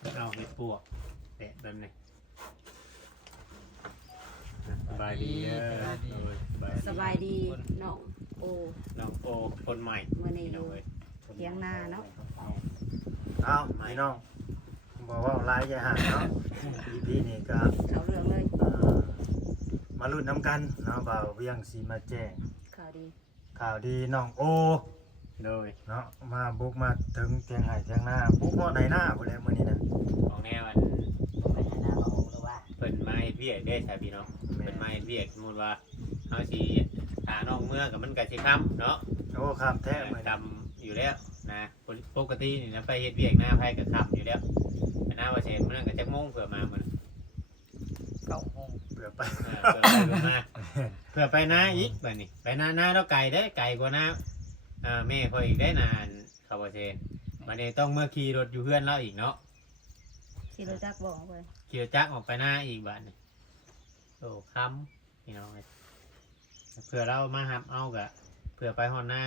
เอาเห็ดปวกแตะแบบนี้สบายดีสบายดีน้องโอ น้องโอคนใหม่ เมื่อนี้อยู่เถียงนาเนาะ อ้าวพี่น้องบอกว่าลายใจห่างเนาะ EP นี้ก็ เขาเรื่องเลย มาลุ้นน้ำกันเนาะบ่าวเวียงสีมาแจ้ง ข่าวดี ข่าวดีน้องโอ โดย เนาะมาบุกมาถึงเตียงไห่เตียงหน้าบุกมาไหนหน้าพุ่นแหละมื้อนี้นะ ของแนวอัน ไปหาหน้าพระองค์หรือว่า เปิดไม้เบี้ยได้ใช่พี่น้องเปิดไม้เบี้ยสมมติว่าเอาสีตาน้องเมื่อกับมันกับสีค้ำเนาะ โอ้ครับแท้มื้อนี้ ดำอยู่แล้วนะปกตินี่นะไปเฮ็ดเบี้ยหน้าไพ่กับค้ำอยู่แล้วแต่หน้าว่าเชนมันก็จะม่งเผื่อมาเหมือน 9 โมง เผื่อไป เผื่อไปเผื่อมาเผื่อไปหน้าอีกแบบนี้ไปหน้าแล้วไก่ได้ไก่กว่าหน้าแม่พออีกได้นานเขาบอกเชนวันนี้ต้องเมื่อขี่รถอยู่เพื่อนเราอีกเนาะ ที่เราจักบอกไป ขี่รถจักรออกไปหน้าอีกบ้านนี่โอ้ค้ำพี่น้องเผื่อเรามาหับเอากะเผื่อไปหอนหน้า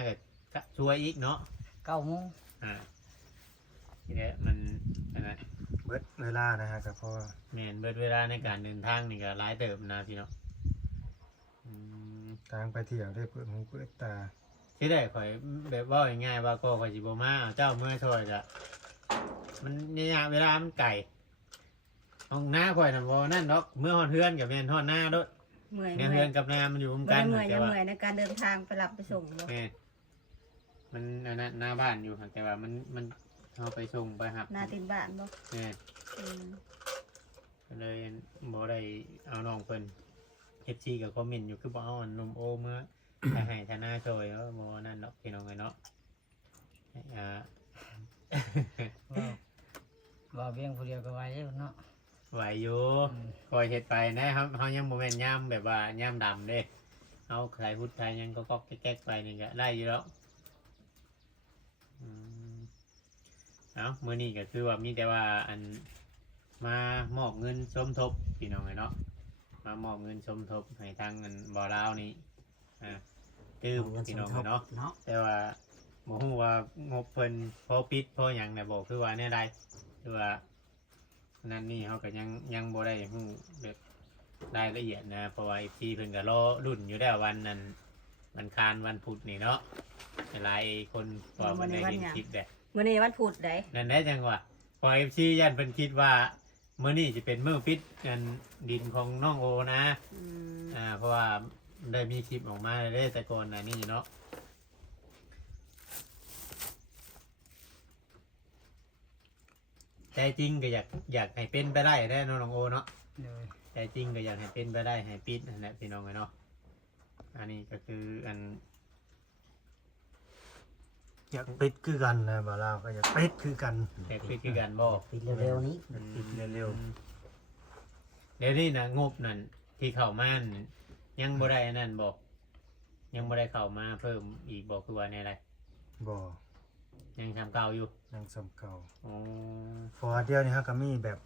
ก็ช่วยอีกเนาะ 9 โมง ทีนี้มันอะไร เบิดเวลานะฮะก็เพราะว่า แมนเบิดเวลาในการเดินทางนี่ก็ร้ายเติบนะพี่เนาะ ทางไปเที่ยวได้เปิดหูเปิดตา ที่ได้ข่อยแบบว่าง่ายๆว่าก็ข่อยจิบมาเอาเจ้าเมื่อช่วยจะมันเนี่ยเวลามันไก่ห้องหน้าข่อยน่ะบ่นั่นดอกเมื่อฮอดเฮือนกับแม่นฮอดหน้าโดด เมื่อย แม่นเฮือนกับนามันอยู่ร่วม กั กัน น เมื่อย แต่ ยัง ว่า เมื่อยในการเดินทางไปรับไปส่งบ่ แม่นมันอันนั้นหน้าบ้านอยู่แต่ว่ามันเอาไปส่งไปหับ หน้าตีนบ้านบ่ แม่น อืม ก็เลยบ่ได้เอาน้องเพิ่น FC กับคอมเมนต์อยู่คือบ่เอาอันนมโอเมื่อให้ธนาช่วยว่าบ่นั่นดอกพี่น้องเอ้ยเนาะ ว่าเพียงผู้เดียวก็ไหวแล้วเนาะ ไหวอยู่คอยเฮ็ดไปนะครับเขายังโมเมนต์ย่ำแบบว่าย่ำดำเด้เอาใส่พุทธไทยยังก็แก๊กไปนี่ก็ได้อยู่แล้วเอามื้อนี้ก็คือว่ามีแต่ว่าอันมามอบเงินสมทบพี่น้องไงเนาะมามอบเงินสมทบให้ทางเงินบ่อลาวนี่ตื้มพี่น้องเนาะ เนาะ แต่ว่าบ่ฮู้ว่างบเพิ่นพอปิดพอหยังเนี่ยบ่คือว่าแน่ใดคือว่านั่นนี่เขาก็ยังบ่ได้ฮู้แบบรายละเอียดนะเพราะว่า FC เพิ่นก็รอรุ่นอยู่แล้ววันนั้นวันคานวันพุธนี่เนาะหลายคนพอมันได้เห็นคลิปแหละ มื้อนี้วันพุธได้ นั่นได้จังว่าพอ FC ยันเพิ่นคิดว่ามื้อนี้จะเป็นมื้อปิดกันดินของน้องโอนะ อืม เพราะว่าได้มีคลิปออกมาได้แต่ก่อนน่ะนี่เนาะใจจริงก็อยากให้เป็นไปได้ได้เนาะน้องโอเนาะ เลย ใจจริงก็อยากให้เป็นไปได้ให้ปิดนั่นแหละพี่น้องเนาะอันนี้ก็คืออัน อยากปิดคือกันนะบ่าวลาวก็อยากปิดคือกัน แต่ปิดคือกันบอก ปิดเร็วๆนี้ ปิดเร็ว เดี๋ยวนี้นะงบนั่นที่เข้ามานั่นยังบ่ได้อันนั่นบอกยังบ่ได้เข้ามาเพิ่มอีกบอกคือว่าในอะไร ๆบ่ ยังทำเก่าอยู่ ยังสำเก่า อ๋อ เพอเดียวนี่ฮะก็มีแบบ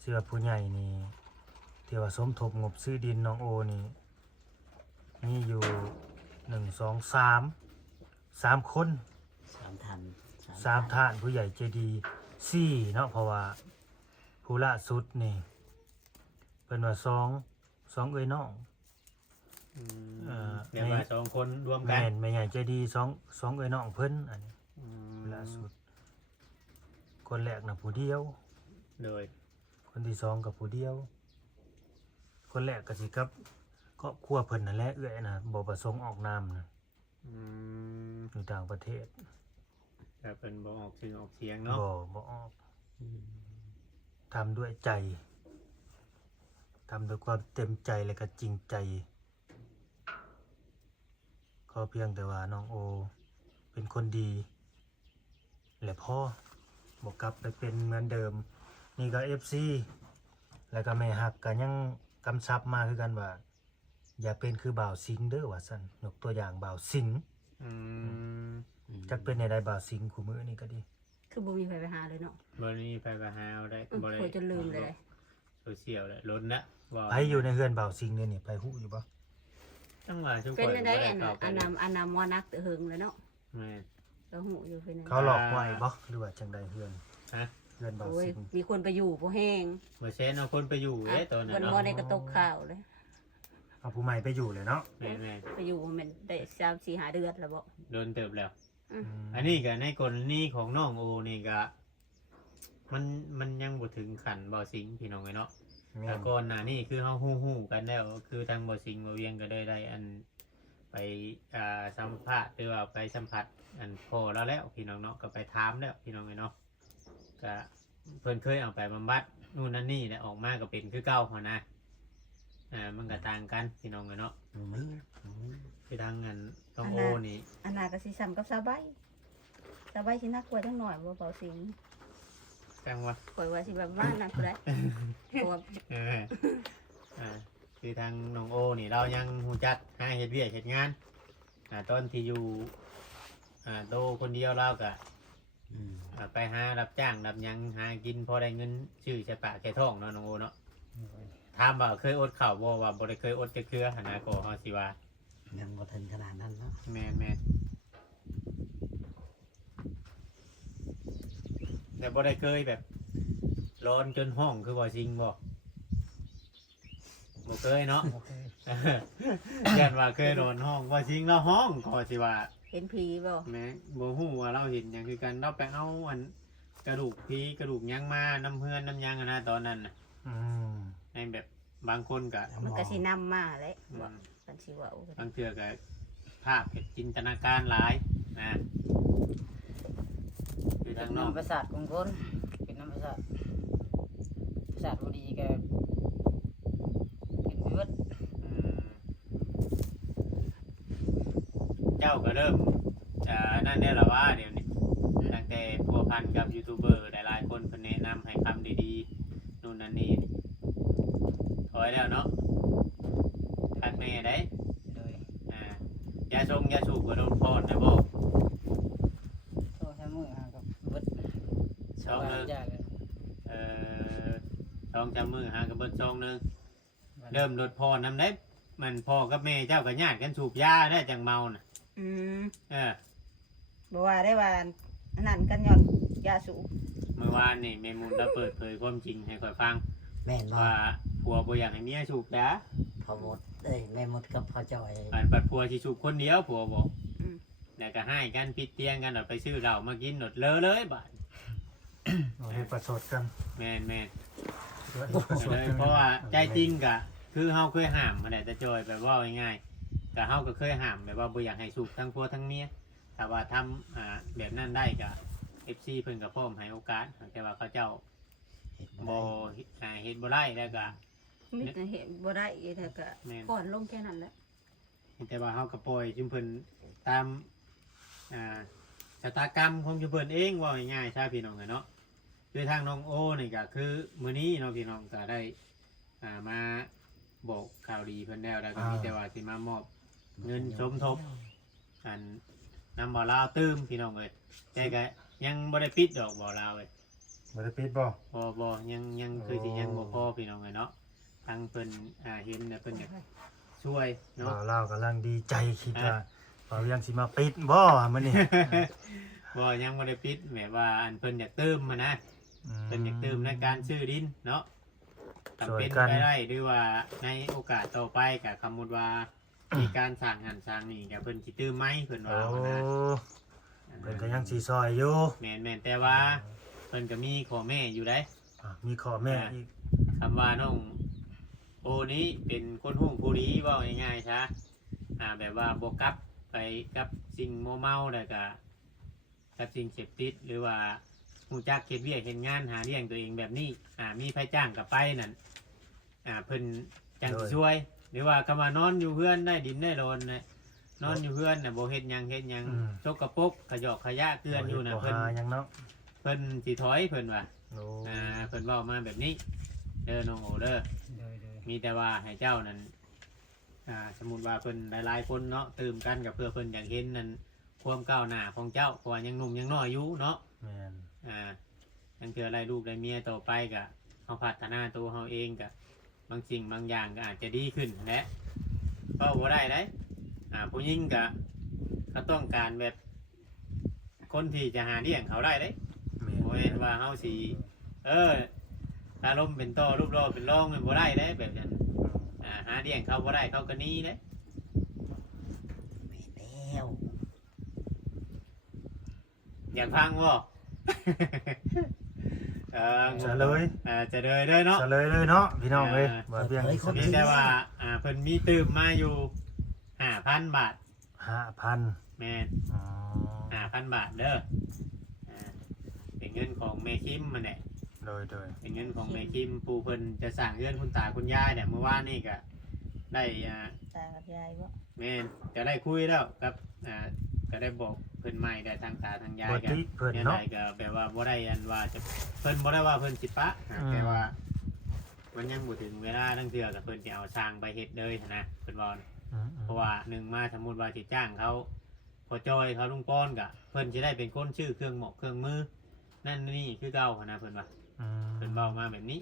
เชื่อผู้ใหญ่นี่ที่ว่าสมทบงบซื้อดินน้องโอนี่มีอยู่3 คน 3 ทัน 3ท่านผู้ใหญ่ใจดี4เนาะเพราะว่าผู้ละสุดนี่เป็นว่า2เอ้ยน้อง เดี๋ยวว่า2 คนรวมกัน แม่นแม่ใหญ่ใจดี2เอ้ยน้องเพิ่นอันนี้ อืม ผู้ละสุด คนแรกน่ะผู้เดียว โดย คนที่2กับผู้เดียว คนแรกก็สิกับครอบครัวเพิ่นนั่นแหละเอื้อยน่ะบ่ประสงค์ออกนามนะ อืม อยู่ต่างประเทศ แต่เป็นบ่ออกชื่อออกเสียงเนาะ บ่ออกทำด้วยใจทำด้วยความเต็มใจและก็จริงใจขอเพียงแต่ว่าน้องโอ เป็นคนดีและพ่อบอกกลับไปเป็นเหมือนเดิม นี่ก็ FC แล้วก็แม่ฮักก็ยังกำชับมาคือกันว่า อย่าเป็นคือบ่าวสิงห์เด้อว่าซั่นยกตัวอย่างบ่าวสิงห์ อืม จักเป็นในใดบ่าวสิงห์คู่มื้อนี่ก็ดี คือบ่มีไผไปหาเลยเนาะ บ่นี้ไปก็หาเอาได้บ่ได้ โคยจนลืมเลย โซเชียลเลยล้นละว่า ไปอยู่ในเฮือนบ่าวสิงห์เนี่ยนี่ไปฮู้อยู่บ่ จังหวะทุกค เป็น น ได้ บ่ อัน เข้าไป อันนำว่านักแต่หึงเลยเนาะ แม่น ก็หูอยู่เป็น เขาหลอกไว้บ่หรือว่าจังใดเฮือน ฮะ เพื่อนเบา โอ้ย สิง มีคนไปอยู่ผู้แห้ง บ่เซนเอาคนไปอยู่เด้ตัวนั้ เพิ่ น น เนาะ บ่ได้กระตกข่าวเลย เอาผู้ใหม่ไปอยู่เลยเนาะ แม่น ไปอยู่มันได้3-4-5เดือนแล้วบ่ ๆโดนเติบแล้ว อืม อันนี้ก็ในกรณีของน้องโอนี่ก็มันยังบ่ถึงขั้นบ่สิงพี่น้องเอ้ยเนาะ แม่ แต่ น ก่อนหน้านี้คือเฮาฮู้ๆกันแล้วคือทางบ่สิงบ่เวียงก็ได้อันไปสัมภาษณ์หรือว่าไปสัมผัสอันพ่อแล้วพี่น้องเนาะก็ไปถามแล้วพี่น้องเอ้ยเนาะก็เพิ่นเคยเอาไปบำบัดนู่นนั่นนี่แล้วออกมาก็เป็นคือเก่าหัวนะมันก็ต่างกันพี่น้องเอ้ยเนาะ มี คือทางอันน้องโอนี่ อันน่ะก็สิซ้ำกับสาวใบสิน่ากลัวจังหน่อยบ่เบาสิง จังว่า ข่อยว่าสิแบบว่านั่นผู้ใดเพราะว่า เออคือทางน้องโอนี่เรายังหูจักหาเฮ็ดเวียกเฮ็ดงานตอนที่อยู่โตคนเดียวเราก็ อืม ไปหารับจ้างรับหยังหากินพอได้เงินชื่อใช้ปากใช้ท้องเนาะน้องโอเนาะถามว่าเคยอดข้าวบ่ว่าบ่ได้เคยอดจะเคือหนนะก็เฮาสิว่า ยังบ่ถึงขนาดนั้นเนาะ แม่นแต่บ่ได้เคยแบบร้อนจนห้องคือบ่จริงบ่เคยเนาะ บ่เคย ยันว่าเคยโดนห้องว่าจริงแล้วห้องก็สิว่า เห็นผีบ่ แม่บ่ฮู้ว่าเราเห็นหยังคือกันเราไปเอาอันกระดูกผีกระดูกหยังมาน้ำเฮือนน้ำหยังอะนะตอนนั้นน่ะ อืม ในแบบบางคนก็ มันก็สินำมาแหละ อื บ่ ม กันสิเว้ากัน บางเทื่อก็ภาพเห็นจินตนาการหลายนะคือทางนอก น้ำประสาทของคนเป็นน้ำประสาทบ่ดีก็เป็นไปเบิด อืมเจ้าก็เริ่มนั่นได้ละว่าเดี๋ยวนี้ตั้งแต่พัวพันกับยูทูบเบอร์หลายๆคนเพิ่นแนะนำให้คำดีๆนู่นนั่นนี่ถอยแล้วเนาะคัดแม่ได้ โดย ยาชงยาสูบก็โดนพอดนะบ่ โทรใช้มือหากับเบิด สองเลย ยากเลย ชองจำมือหากระเบิดชองหนึงเริ่มลดพอน้ำได้มันพ่อกับแม่เจ้าก็ญาติกันสูบยาได้จังเมาน่ะ อืม เออ บ่ว่าได้ว่าอันนั้นกันย้อนยาสูบ เมื่อวานนี่แม่มูลได้เปิดเผยความจริงให้ข่อยฟัง แม่นบ่ ว่าผัวบ่อยากให้เมียสูบยา พอหมดเอ้ยแม่หมดกับพ่อจอย ปัดผัวสิสูบคนเดียวผัวบอกแล้วก็ให้กันปิดเตียงกันเอาไปซื้อเหล้ามากินหนดเลยบาด เอาให้ประสดกัน แม่น ประสด เลย กัน เพราะว่าใจจริงกะคือเฮาเคยห้ามมาแต่จอยแบบว่าง่ายๆแต่เฮาก็เคยห้ามแบบว่าบ่อยากให้สูบทั้งผัวทั้งเมียแต่ว่าทำแบบนั้นได้กะ FC เพิ่นก็พร้อมให้โอกาสแต่ว่าเขาเจ้าบ่เฮ็ดบ่ได้แล้วก็ มีแต่เห็นบ่ได้แต่ก็ แม่น ก่อนลงแค่นั้นแหละ แต่ว่าเฮาก็ปล่อยจุมเพิ่นตามชะตากรรมของจุมเพิ่นเองว่าง่ายๆใช่พี่น้องเนาะคือทางน้องโอนี่ก็คือมื้อนี้เนาะพี่น้องก็ได้มาบอกข่าวดีเพิ่นแล้วก็มีแต่ว่าสิมามอบ เงินสมทบ อันนำบ่อลาวตื้มพี่น้องเอ้ยแต่ก็ยังบ่ได้ปิดดอกบ่อลาวเอ้ย บ่ได้ปิดบ่ บ่ยังคือสิยังบ่พอพี่น้องเอ้ยเนาะทางเพิ่นเห็นแล้วเพิ่นอยากช่วยเนาะ บ่าวลาวกำลังดีใจคิดว่าบ่าวยังสิมาปิดบ่มื้อนี้ บ่ยังบ่ได้ปิดแม่ว่าอันเพิ่นอยากตื้มมานะเพิ่นอยากตื้มในการซื้อดินเนาะจำเป็นไปได้หรือว่าในโอกาสต่อไปก็สมมุติว่ามีการสร้างหันสร้างนี่ก็เพิ่นสิตื้มไหมเพิ่น โอ้ ว่านะ เพิ่นก็ยังสิซอยอยู่ แม่นแต่ว่าเพิ่นก็มีขอแม่อยู่ได้ มีข้อแม่อีก คำว่าน้องโอนี้เป็นคนหุ่งผู้ดีเว่าง่ายๆซะแบบว่าบวกกับไปกับสิ่งโมเมาแล้วก็กับสิ่งเสพติดหรือว่าหูจักเฮ็ดเวียกเฮ็ดงานหาเลี้ยงตัวเองแบบนี้มีไผจ้างกับไปนั่นเพิ่นจังสิช่วย หรือว่าคำว่านอนอยู่เพื่อนได้ดินได้โดนนะนอนอยู่เพื่อนน่ะบ่เฮ็ดหยังสกปรกขยอกขยะเกลือนอยู่น่ะ บ่ เพิ่น หาหยังเนาะ เพิ่นสิถอยเพิ่นว่า โอ้ เพิ่นเว้ามาแบบนี้เด้อน้องโอเด้อ โดย มีแต่ว่าให้เจ้านั้นสมมุติว่าเพิ่นหลายๆคนเนาะตื่มกันกับเพื่อเพิ่นอยากเห็นนั้นความก้าวหน้าของเจ้าเพราะว่ายังหนุ่มยังน้อยอยู่เนาะ แม่น ยังเถื่ออะไรลูกได้เมียต่อไปก็เฮาพัฒนาตัวเฮาเองก็บางสิ่งบางอย่างก็อาจจะดีขึ้นแหละก็บ่ได้ได้ผู้หญิงก็เขาต้องการแบบคนที่จะหาเลี้ยงเขาได้เด้ แม่น บ่แม่นว่า ว่าเฮาสิอารมณ์เป็นต่อรูปรอเป็นร่องมันบ่ได้เด้แบบนั้นหาเลี้ยงเขาบ่ได้เขาก็หนี้เด้ ไม่แล้ว อยากฟังบ่ จะเลย จะเลยเด้อเนาะ จะเลยเลยเนาะพี่น้องเอ้ยว่าเพียง มีแต่ว่าเพิ่นมีตื่มมาอยู่ 5,000 บาท 5,000 แม่น อ๋อ 5,000 บาทเด้อเป็นเงินของแม่คิมมันแหละ โดย เป็นเงินของแม่คิมปูเพิ่นจะสร้างเรือนคุณตาคุณยายเนี่ยเมื่อวานนี่ก็ได้ตากับยายบ่ แม่นจะได้คุยแล้วครับก็ได้บอกเพิ่นใหม่ได้ทางตาทางยาย บ่ กัน ติเพิ่น เนี่ย เนาะ ได้ก็แบบว่าบ่ได้อันว่าจะเพิ่นบ่ได้ว่าเพิ่นสิปะแต่ว่ามันยังบ่ถึงเวลาทั้งเทื่อกับเพิ่นสิเอาสร้างไปเฮ็ดเลยนะเพิ่นว่าเพราะว่าหนึ่งมาสมมุติว่าสิจ้างเขาพอจอยเขาลุงป้อนก็เพิ่นสิได้เป็นคนชื่อเครื่องหมอกเครื่องมือนั่นนี่คือเก่านะเพิ่นว่าเพิ่นเว้ามาแบบนี้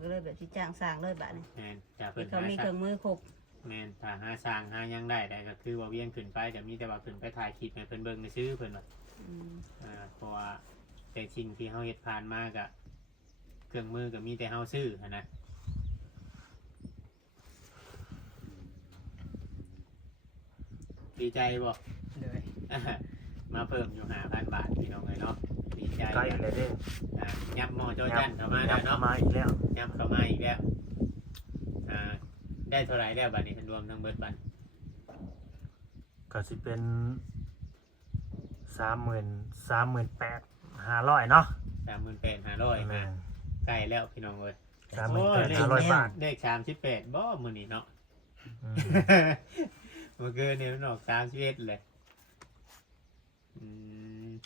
ก็เลยแบบสิจ้างสร้างเลยบัดนี้ แม่นถ้าเพิ่น เขา หา มี ส เค ร้า รื่ ง องมือครบ แม่นถ้าหาสร้างหายังได้ก็คือว่าเวียงขึ้นไปแต่มีแต่ว่าขึ้นไปถ่ายคลิปให้เพิ่นเบิ่งซื้อเพิ่นว่าเพราะว่าแต่สิ่งที่เฮาเฮ็ดผ่านมาก็เครื่องมือก็มีแต่เฮาซื้อนะดีใจบ่ เลย มาเพิ่มอยู่5,000 บาทพี่น้องเลยเนาะดีใจ ใกล้เลยเด้ ยับหม้อจอจันเข้ามา ยั แล้ว บเข้า เนาะ มาอีกแล้ว ยับเข้ามาอีกแล้วได้เท่าไหร่แล้วบัดนี้รวมทั้งเบิดบัด ก็สิเป็น38,500เนาะ 38,500 แม่น ใกล้แล้วพี่น้องเอ้ย 38,500 บาท เลข38บ่มื้อนี้เนาะ อืม เมื่อคืนนี่มันออก31เลย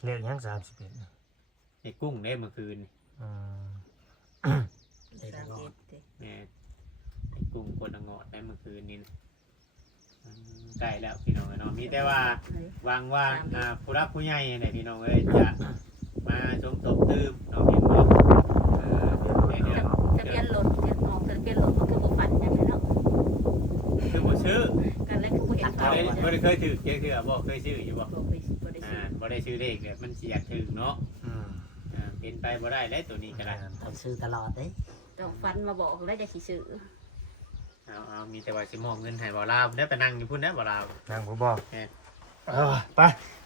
เลขยัง31 ไอ้กุ้งได้เมื่อคืนนี่ อืม เลยตลอด แม่ไอ้กุ้งคนละงอดได้เมื่อคืนนี่นะใกล้แล้วพี่น้องเอ้ยเนาะมีแต่ว่าหวังว่าผู้รักผู้ใหญ่เนี่ยพี่น้องเอ้ยจะมาชมตบตื้มน้องเห็นไหมเดี๋ยว ทะเบียนรถออกทะเบียนรถมันคือบ่ฝันจังได๋เนาะ คือบ่ซื้อ กันแล้วคือบ่เห็นเขา บ่ได้เคยถือเคยบ่เคยซื้ออยู่บ่ บ่ได้ซื้อ บ่ได้ซื้อเลขเนี่ยมันเสียถือเนาะ อืม เป็นไปบ่ได้ได้ตัวนี้ก็ได้ ต้องซื้อตลอดเด้ ต้องฝันมาบอกแล้วจะสิซื้อ เอามีแต่ว่าสิมอบเงินให้บ่ลาวได้ไปนั่งอยู่พุ่นได้บ่ลาว นางผู้บอก แม่น ไ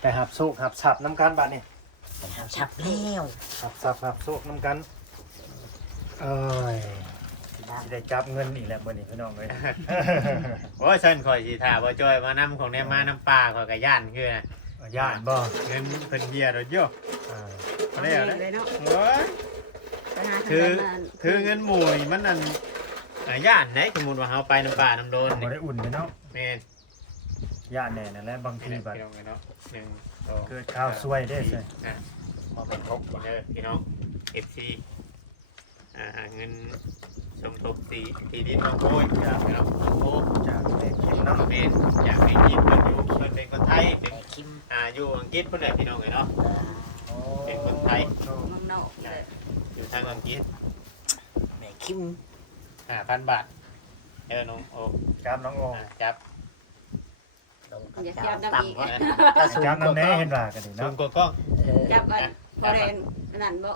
ปหับโซกหับฉับน้ำกันบัดนี่ ไปหาชับแล้ว หับโซกน้ำกันเอ้ย บ้าน ได้จับเงินอีกแล้วบัดนี้พี่น้องเลย โอ้ยฉันข่อยสิท่าบ่จ้อยมานำของแนมาน้ำปลาข่อยก็ย่านคือ ย่านบ่ เงินเพิ่นเบียร์รถโย อ่า บ่ได้เอา เลยเนาะ โอ้ย ไปหา คือเงินหมู่นี่มันนั่นย่านไหนสมมุติว่าเฮาไปน้ำปลาน้ำโดน บ่ นี่ ได้อุ่นเลยเนาะ แม่น ย่านแน่นั่นแหละบางที นี่ บัด พี่น้องเนาะ1 2 เกิดข้าวซวยได้ใช่ มาเป็นทบเด้อพี่น้อง FC เงินสมทบที่ดินน้องโอ้ยจากพี่น้องน้องโอ้ จากเลขคิดเนาะ เป็นอยากให้กินเพิ่นอยู่เพิ่นเป็นคนไทยเป็น แม่คิม อยู่อังกฤษเพิ่นแหละพี่น้องเนาะเป็นคนไทย เมืองนอกเลย อยู่ทางอังกฤษ แม่คิม 5,000 บาทน้องโอ้ จับน้องโอ จับ ลง อย่าเทียบน้ำอีก ถ้าสูง จับ กว่า น้ำแน่เห็นว่ากันดิ ซู เนาะ มกกล้อง จับอันพอเรนนั่นบ่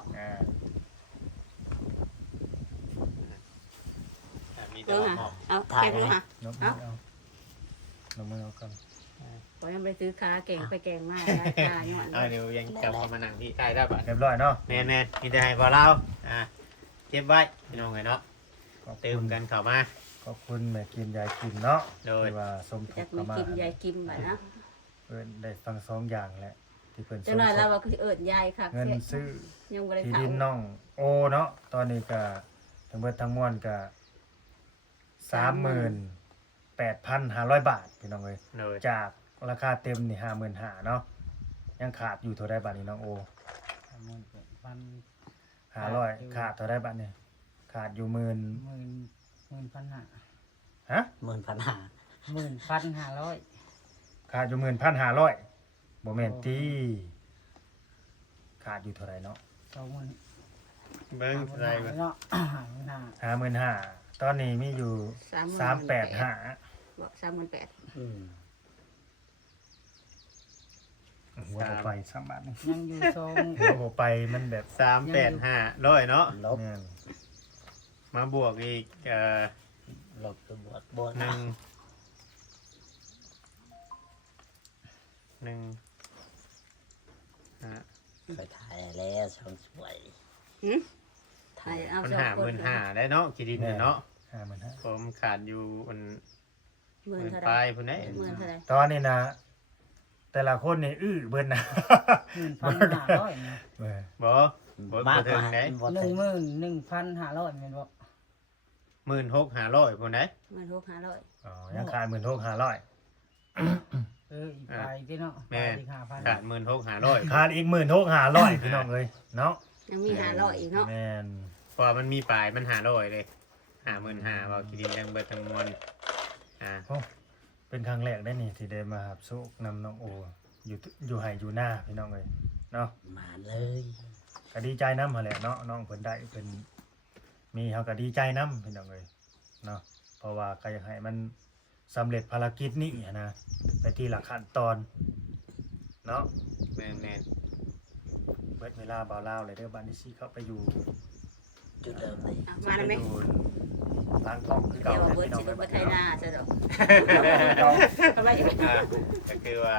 มี เอ แต่ อ ว่า ฮะ หมอบ เอาแค่ดูฮะ นกมือเอานกมือเอากัน พอยังไปซื้อขาแกงไปแกงมาตาย้อน เดี๋ยวยังจับเข้ามานั่งที่ใต้ได้ป่ะ เรียบร้อยเนาะ แม่นมีแต่ให้บ่เราเก็บไว้พี่น้องเนาะ ขอบ เติ คุ ม ณ กันเข้ามา ขอบคุณแม่กินยายกินเนาะ โดย ที่ว่าสมท จา บ กไม่ เข้ามา กินยายกินแบบนะ เพิ่นได้ฟังสองอย่างแหละที่เพิ่นส จัง ม หน่อย ท แล้ว บ ว่าคือเอิญยายค่ะ เงินซื้อ ยังบ่ได้ ที่ ถา ดิ ม นน้องโอเนาะตอนนี้ก็ทั้งเบิดทั้งมวลก็38,500 บาทพี่น้องเอ้ย โดย จากราคาเต็มนี่55,000เนาะยังขาดอยู่เท่าใดบาทนี่น้องโอ พัน 500ขาดเท่าใดบาทนี่ขาดอยู่10,000 หมื่นพันห้า ฮะ 11,500 ขาดอยู่11,500บ่แม่นติขาดอยู่เท่าใดเนาะ เบิ้งอะไรบ้าง เนาะ 55,000ตอนนี้มีอยู่385 บอก38,000 อืม หัวบ่ไป3บาทนี่ ยังอยู่ทรง หัวบ่ไปมันแบบ 385ร้อยเนาะ ลบ แม่น มาบวกอีกลบตัวบวช หนึ่งไปถ่ายแล้วช่องสวย ถ่ายเอา มัน สองคน 55,000ได้เนาะกี่ดินเนี่ยเนาะ 55,000 ผมขาดอยู่มัน หมื่น มัน เท่า ป ไร ลายพุ่นได้ หมื่นเท่าไร ตอนนี้นะแต่ละคนนี่เบิ่นนะ 1,500นะ แม่ บ่ มาก ถึ ก ง ว่า ได้ 11,500แม่นบ่ 16,500พุ่นได้ 16,500 อ๋อยังขาย 16,500 อีกไปที่เนาะไปอีก 5,000 ขาด16,500 ขาดอีก 16,500พี่น้องเอ้ยเนาะ ยังมี500อีกเนาะ แม่น เพราะว่ามันมีปลายมัน500เลย55,000ว่ากี่ดินทั้งเบิดทั้งมวล เป็นครั้งแรกได้นี่ที่ได้มารับสุกนำน้องโออยู่ไห้อยู่หน้าพี่น้องเอ้ยเนาะ มาเลย ก็ดีใจนำหั่นแหละเนาะน้องเพิ่นได้เพิ่นมีเฮาก็ดีใจนำพี่น้องเอ้ยเนาะเพราะว่าก็อยากให้มันสำเร็จภารกิจนี้อะนะไปทีละขั้นตอนเนาะ แม่น เบิดเวลาบ่าวลาวเลยเด้อบ้านที่สิเข้าไปอยู่ จุดเดิมเลย อ่ะมาได้ไหม อยู่ล้างท้องคือ เดี๋ เก่า ยวว่าเบิด พี่น้อ สิ ง เบิดบ่ไทยนาซะดอก ๆ ทำไม ก็คือว่า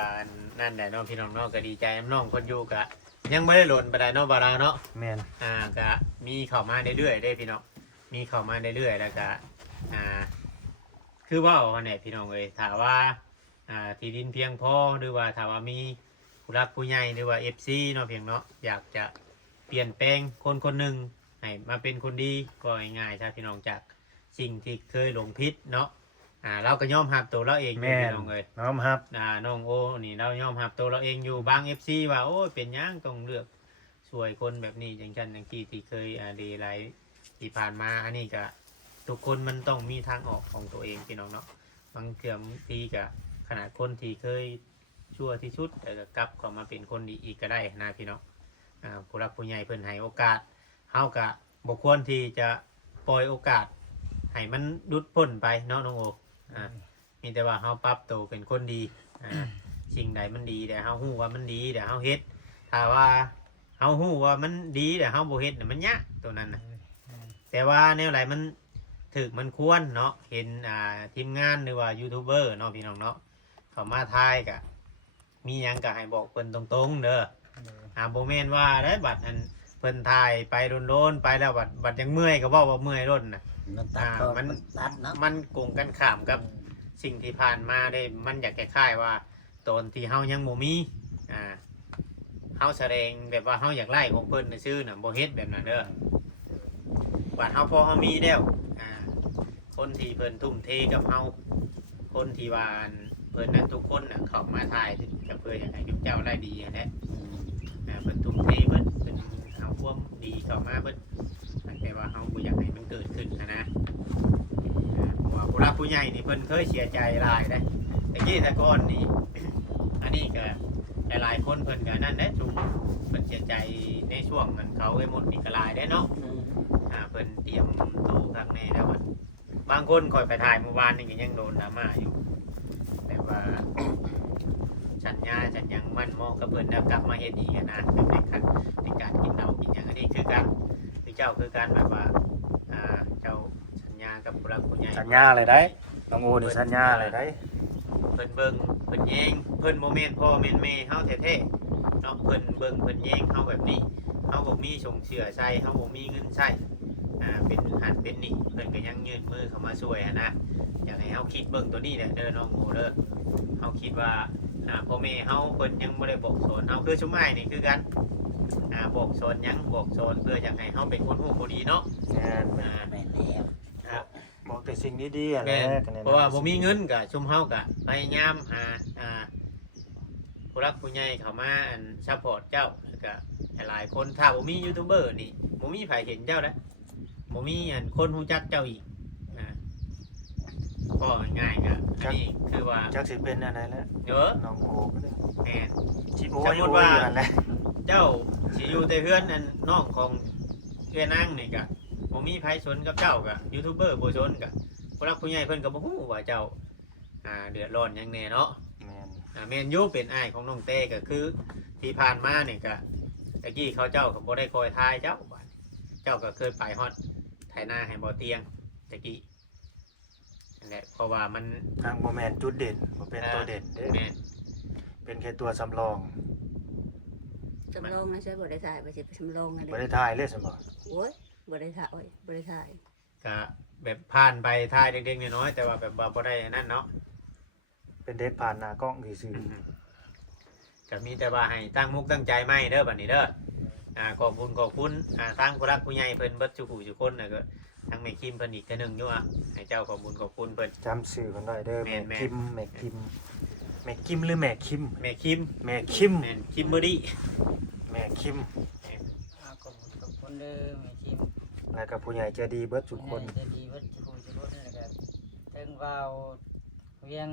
นั่นแหละน้องพี่น้องเนาะก็ดีใจน้องคนอยู่ก็ยังไม่ได้หล่นไปได้เนาะบาราเนาะ แม่น ก็มีเข้ามาเรื่อยๆได้พี่น้องมีเข้ามาเรื่อยๆแล้วก็คือว่าเนี่ยพี่น้องเอ้ยถามว่าที่ดินเพียงพอหรือว่าถามว่ามีผู้รักผู้ใหญ่หรือว่า FC เนาะเพียงเนาะอยากจะเปลี่ยนแปลงคนคนหนึ่งให้มาเป็นคนดีก็ง่ายๆถ้าพี่น้องจากสิ่งที่เคยหลงผิดเนาะเราก็ยอมรับตัวเราเองอยู่ แม่น พี่น้องเอ้ย น้อมรับ น้องโอนี่เรายอมรับตัวเราเองอยู่บาง FC ว่าโอ้ยเป็นหยังต้องเลือกช่วยคนแบบนี้อย่างฉันอย่างที่เคยดีไลท์ที่ผ่านมาอันนี้ก็ทุกคนมันต้องมีทางออกของตัวเองพี่น้องเนาะบางเทื่อบางทีก็ขนาดคนที่เคยชั่วที่สุดแต่ก็กลับเข้ามาเป็นคนดีอีกก็ได้นะพี่น้องผู้รักผู้ใหญ่เพิ่นให้โอกาสเฮาก็บ่ควรที่จะปล่อยโอกาสให้มันดุดพ้นไปเนาะน้องโอมีแต่ว่าเฮาปรับตัวเป็นคนดีสิ่งใดมันดีแต่เฮาฮู้ว่ามันดีแต่เฮาเฮ็ดถ้าว่าเฮาฮู้ว่ามันดีแต่เฮาบ่เฮ็ดน่ะมันยากตัวนั้นน่ะแต่ว่าแนวไหนมันถึกมันควรเนาะเห็นทีมงานหรือว่ายูทูบเบอร์เนาะพี่น้องเนาะเข้ามาทายก็มีหยังก็ให้บอกเพิ่นตรงๆเด้อบ่แม่นว่าได้บัดอันเพิ่นทายไปโดนๆไปแล้วบัดยังเมื่อยก็เว้าว่าเมื่อยร่นน่ะ มันตัดก็มันตัดเนาะ มันกงกันข้ามกับสิ่งที่ผ่านมาได้มันอยากคล้ายๆว่าตอนที่เฮายังบ่มีเฮาแสดงแบบว่าเฮาอยากไล่ของเพิ่นน่ะซื่อน่ะบ่เฮ็ดแบบนั้นเด้อบัดเฮาพอเฮามีแล้วคนที่เพิ่นทุ่มเทกับเฮาคนที่ว่าเพิ่นนั้นทุกคนน่ะเข้ามาถ่ายก็เพื่ออยากให้เจ้าได้ดีนั่นแหละเพิ่นทุ่มเทเพิ่นเอาความดีเข้ามาเพิ่นแต่ว่าเฮาบ่อยากให้มันเกิดขึ้นนะว่าผู้รักผู้ใหญ่นี่เพิ่นเคยเสียใจหลายได้แต่กี้แต่ก่อนนี่ อันนี้ก็หลายๆคนเพิ่นก็นั่นแหละจุ่มเพิ่นเสียใจในช่วงมันเขาไอ้หมดนี่ก็หลายได้เนาะเพิ่นเตรียมตู้ข้างในแล้วมันบางคนคอยไปถ่ายเมื่อวานนี่ก็ยังโดนดราม่าอยู่แต่ว่า สัญญาฉันยังมั่นมองกับเพิ่นแล้วกลับมาเฮ็ดอีกนะแบบในการกินเหล้ากินอย่างอันนี้คือการคือเจ้าคือการแบบว่าเจ้าสัญญากับผู้รักผู้ใหญ่ สัญญาอะไรได้น้องโอนี่สัญญาอะไรได้ เพิ่นเบิ่งเพิ่นแยงเพิ่นบ่แม่นพ่อแม่นแม่เฮาแท้ๆเนาะเพิ่นเบิ่งเพิ่นแยงเฮาแบบนี้เฮาบ่มีชงเชื้อใช้เฮาบ่มีเงินใช้เป็นหันเป็นนี่เพิ่นก็ยังยื่นมือเข้ามาช่วยนะอยากให้เฮาคิดเบิ่งตัวนี้แหละเด้อน้องโมเด้อเฮาคิดว่าพ่อแม่เฮาเพิ่นยังบ่ได้บอกสอนเฮาคือชุมอ้ายนี่คือกันบอกสอนหยังบอกสอนเพื่ออยากให้เฮาเป็นคนฮู้ผู้ดีเนาะ แม่น แม่นแล้ว บอกแต่สิ่งดีๆอะไร แม่น กันเนี่ย เพราะว่าบ่มีเงินก็ชุมเฮาก็พยายามหาผู้รักผู้ใหญ่เข้ามาซัพพอร์ตเจ้าแล้วก็หลายคนถ้าบ่มียูทูบเบอร์นี่บ่มีไผเห็นเจ้าแล้วบ่มีคนรู้จักเจ้าอีกก็ง่ายๆก็อันนี้คือว่า จักสิเป็นอะไรแล้ว เด้อ น้องโอก็ได้ แม่น สิโอ สมมุติว่า อยู่นั่นแหละ เจ้าสิอยู่แต่เฮือนน้องของเอื้อนางนี่ก็บ่มีไผสนกับเจ้าก็ยูทูบเบอร์บ่สนก็ผู้รักผู้ใหญ่เพิ่นก็บ่ฮู้ว่าเจ้าเดือดร้อนหยังแน่เนาะ แม่น แมนยูเป็นอ้ายของน้องเต้ก็คือที่ผ่านมาเนี่ยก็ตะกี้เขาเจ้าก็บ่ได้คอยทายเจ้าบัดเจ้าก็เคยไปฮอดไถนาให้บ่เตียงตะกี้นั่นแหละเพราะว่ามัน ทางบ่แม่นจุดเด่นบ่เป็นตัวเด่นเด้ แม่น เป็นแค่ตัวสำรอง จำลองนะใช่บ่ได้ถ่ายไปสิไปจำลองนะ บ่ เด้ ได้ถ่ายเลยซั่นบ่ โอ้ยบ่ได้ถ่ายโอ้ยบ่ได้ถ่าย ก็แบบผ่านไปทายเด็กๆน้อยๆแต่ว่าแบบบ่ได้นั่นเนาะ เป็นเด็กผ่านหน้ากล้องซื่อ ก็มีแต่ว่าให้ตั้งมุกตั้งใจไม่เด้อบัดนี้เด้อขอบคุณทางผู้รักผู้ใหญ่เพิ่นเบิดทุกผู้ทุกคนน่ะก็ทางแม่คิมเพิ่นอีกเทื่อนึงอยู่อ่ะให้เจ้าขอบคุณเพิ่น ๆจำชื่อเพิ่นไว้เด้อ แม่น แม่คิมหรือแม่คิม แม่คิม แม่คิม แม่นคิมเบอรี่ แม่คิม ขอบคุณเด้อแม่คิม แล้วก็ผู้ใหญ่ใจดีเบิดทุกคน จะดีวัดจะคุยจะรถนี่แหละถึงว่าเวียง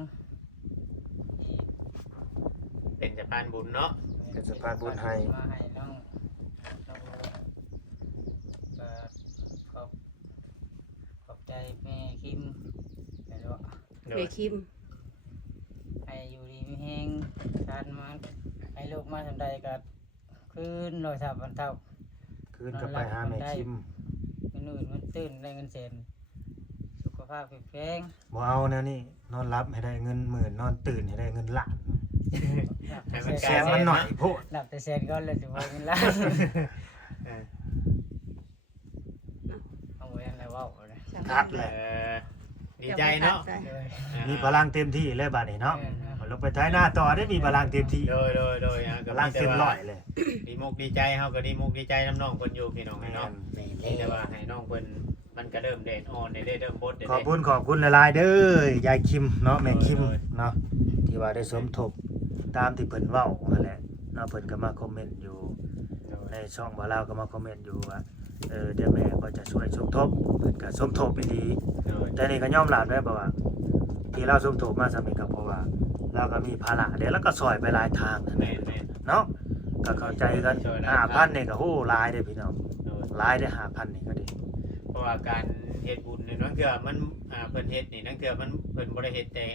เป็นสะพานบุญเนาะ เป็นสะพานบุญให้ มาให้น้องก็ขอบใจแม่คิมแต่ว่า แม่คิม ให้อยู่ดีมีแห้งการมาให้ลูกมาทำใดก็คืนรอยสับวันเท่า คืนก็ไปหาแม่คิม เงินอื่นมันตื่นได้เงินเซนสุขภาพแข็ง บ่เอาแนวนี้นอนรับให้ได้เงินหมื่นนอนตื่นให้ได้เงินล้าน ให้มัน แซมมันหน่อยโพด นับแต่เซนก็เลยจะว่าเงินล้าน เออ เอาไว้อะไรว่าเลย คัด เอ แหละ อดีใจเนาะ มีพลังเต็มที่เลยบัดนี้เนาะเอาลงไปท้ายหน้าต่อได้มีพลังเต็มที่ โดยพก็ลังเต็มร้อยเลย ดีมุกดีใจเฮาก็ดีมุกดีใจน้ำน้องเพิ่นอยู่พี่น้อง แม่ เนาะ น แม่น นี่แต่ แล้ว ว่าให้น้องเพิ่นมันก็เริ่มเด่นอ่อนได้เริ่มบดได้ ขอบคุณหลายๆเด้อยายคิมเนาะแม่คิมเนาะที่ว่าได้สมทบตามที่เพิ่นเว้านั่นแหละเนาะเพิ่นก็มาคอมเมนต์อยู่ในช่องบ่าวลาวก็มาคอมเมนต์อยู่ว่าเดี๋ยวแม่ก็จะช่วยสมทบเพิ่นก็สมทบอีหลีแต่นี่ก็ยอมรับได้บ่ว่าที่เราสมทบมาสำเร็จก็เพราะว่าเราก็มีภาระเดี๋ยวแล้วก็ซอยไปหลายทางนั่นแห แม่ ละ นแม่น เนาะก็เข้าใจกัน5,000นี่ก็โหหลายเด้อพี่น้องหลายได้อ5,000นี่ก็ดี เพราะว่าการเฮ็ดบุญนี่นั่นคือมันเพิ่นเฮ็ดนี่นั่นคือมันเพิ่นบ่ได้เฮ็ดแต่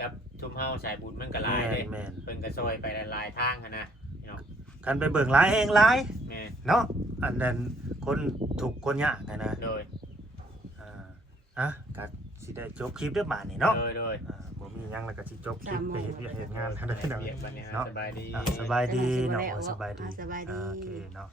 กับชุมเฮาสายบุญมันก็หลายเด้ แม่น เพิ่นก็ซอยไปหลายทางหันนะพี่น้อง คันไปเบิ่งหลายแฮงหลาย แม่น เนาะอันนั้นคนถูกข์คนยากนะ โดย ก็สิได้จบคลิปเด้อบาดนี้เนาะ โดย บ่มีหยังแล้วก็สิจบคลิปไปเฮ็ดเวียกเฮ็ดงานเด้อพี่น้อง เรียกบัดนี้ เนาะ สบายดี สบายดีเนาะสบายดี สบายดี โอเคเนาะ